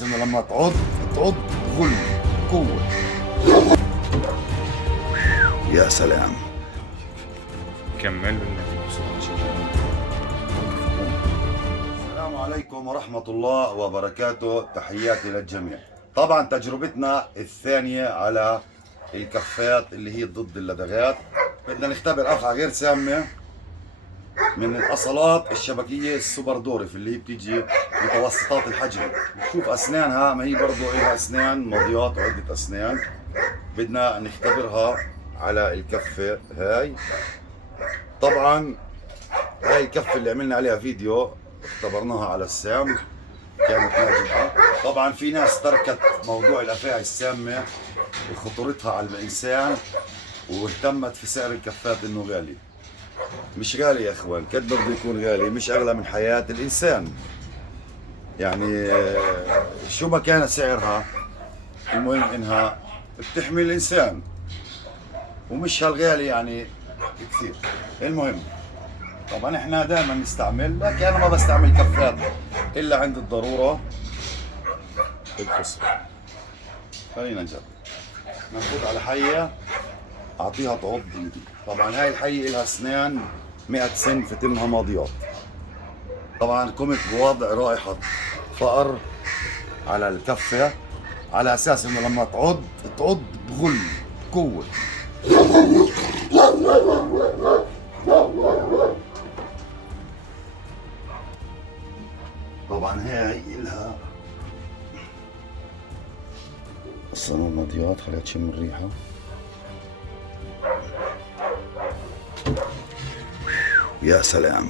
انه لما تعض غل قوة. يا سلام. كمل. السلام عليكم ورحمة الله وبركاته، تحياتي للجميع. طبعا تجربتنا الثانية على الكفات اللي هي ضد اللدغات، بدنا نختبر أفعى غير سامة من الأصلات الشبكية السوبر دورف اللي هي بتيجي متوسطات الحجم. نشوف أسنانها، ما هي برضو إلها أسنان ماضيات وعدة أسنان. بدنا نختبرها على الكفة هاي. طبعا هاي الكفة اللي عملنا عليها فيديو اختبرناها على السام، كانت ناجحة. طبعا في ناس تركت موضوع الأفاعي السامة وخطورتها على الإنسان واهتمت في سعر الكفات إنه غالي. مش غالي يا اخوان، قد بده يكون غالي، مش اغلى من حياة الانسان. يعني شو ما كان سعرها، المهم انها بتحمي الانسان ومش هالغالي يعني كثير. المهم طبعا احنا دائما نستعمل، لكن انا ما بستعمل كفات الا عند الضرورة القصوى. خلينا نجرب. نفوت على حية اعطيها تعض ايدي. طبعا هاي الحية لها اسنان 100 سن فتمها ماضيات. طبعا قمت بوضع رائحة فأر على الكفة على اساس انه لما تعض بغل بقوة. طبعا هاي لها الصنون ماضيات، خليها تشم الريحة. يا سلام.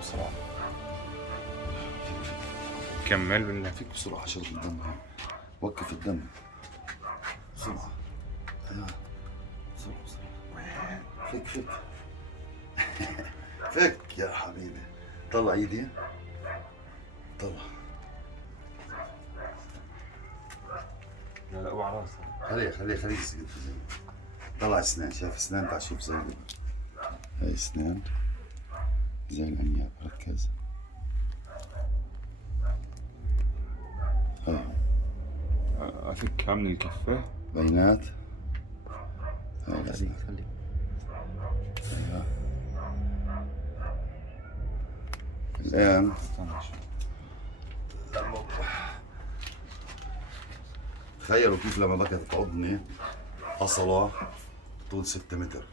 بسرعة كمل بالله. فيك بسرعة شغل الدم. وقف الدم بسرعة. بسرعة. فك فك يا حبيبي. طلع ايدي، طلع. لا اوعى راسك. خليه يسكت. طلع اسنان، شايف اسنان؟ تعال شوف زي هاي اسنان زي الانياب. ركز. افكها من الكفة. بينات. خليك. ايوه. الآن استنى شوي. تخيلوا كيف لما بكت تعضني أصلة طول 6 متر.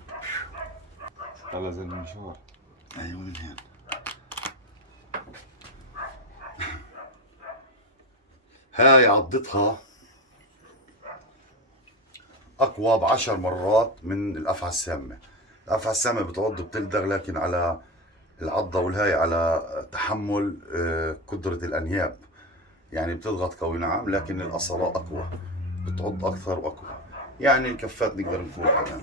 هلا زي المشوار. ايوه من هين. هاي عضتها اقوى ب10 مرات من الافعى السامه. الافعى السامه بتعض وبتلدغ، لكن على العضه والهاي على تحمل قدره الانياب، يعني بتضغط قوي نعم، لكن الاصله اقوى، بتعض اكثر واقوى. يعني الكفات نقدر نقول كمان.